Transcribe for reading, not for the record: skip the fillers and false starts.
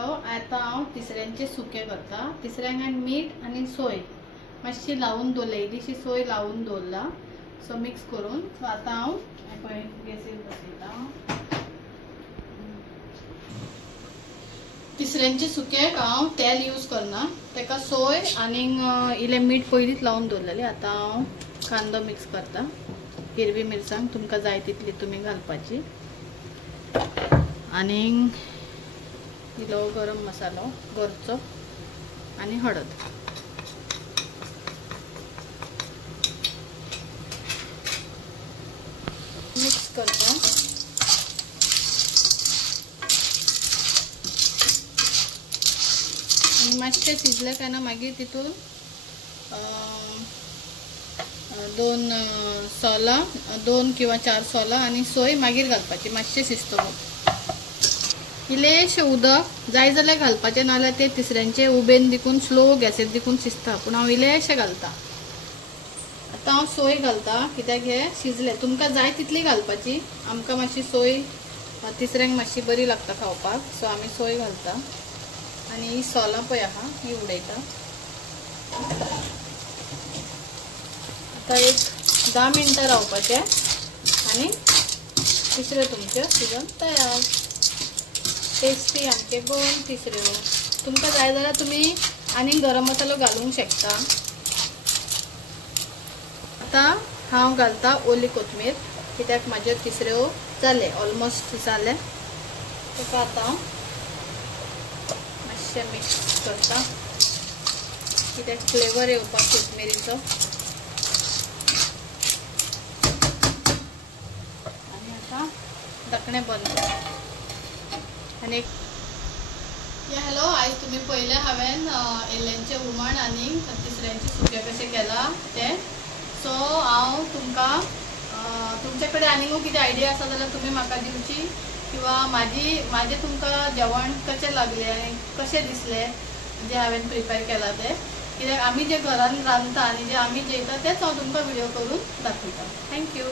आता हांव तिसऱ्यांचे सुके करता। तिसऱ्यांक हांवें मीठ आनी सोय मातशी लावून दवरला, इल्लीशी सोय लावून दवरला, सो मिक्स करून। सो आतां हांव पळय गॅसीर बसयता। तिसऱ्यांचे सुक्याक हांव तेल यूज करना, तेका सोय आनी इल्लें मीठ पयलींच लावून दवरलेलें। आतां हांव कांदो मिक्स करता, हिरवी मिरसांग तुमकां जाय तितली तुमी घालपाची, आनी इल्लो गरम मसालो घरचो आनी हळद। मिक्स करता आनी मातशें शिजलें काय ना मागीर तितून दोन किंवा 4 सोलां आनी सोय मागीर घालपाची, मातशें शिजतकच। इल्लेशें उदक जाय जाल्यार घालपाचें, नाल्यार ते तिसऱ्यांचे उबेन दिकून स्लो गॅसीर दिकून शिजता, पूण हांव इल्लेशें घालता। आतां हांव सोय घालता, कित्याक हे शिजले। तुमकां जाय तितली घालपाची, आमकां मातशी सोय तिसऱ्यांक मातशी बरी लागता खावपाक, सो आमी सोय घालता। आनी ही सोलां पळय आहा ही उडयता। आतां एक 10 मिनटां रावपाचें आनी तिसऱ्यो तुमच्यो शिजोवन तयार। टेस्टी आमचे गोवन तिसऱ्यो। तुमकां जाय जाल्यार तुमी आनी गरम मसालो घालूंक शकता। आतां हांव घालता ओली कोथमीर, कित्याक म्हाज्यो तिसऱ्यो जाले, ऑलमोस्ट जाले। ताका आतां मातशें मिक्स करता, कित्याक फ्लेवर येवपाक कोथमिरीचो। आनी आतां धाकणें बंद करता आनी हॅलो, आयज तुमी पळयलें हांवें येल्ल्यांचें हुमण आनी तिसऱ्यांचें सुकें कशें केलां तें। सो हांव तुमकां तुमचे कडेन आनीकूय कितें आयडिया आसा जाल्यार तुमी म्हाका दिवची, किंवा म्हाजें तुमकां जेवण कशें लागलें आनी कशें दिसलें जें हांवें प्रिपेर केलां तें। कित्याक आमी जें घरान रांदता आनी जें आमी जेयता तेंच हांव तुमकां व्हिडियो करून दाखयता। थँक्यू।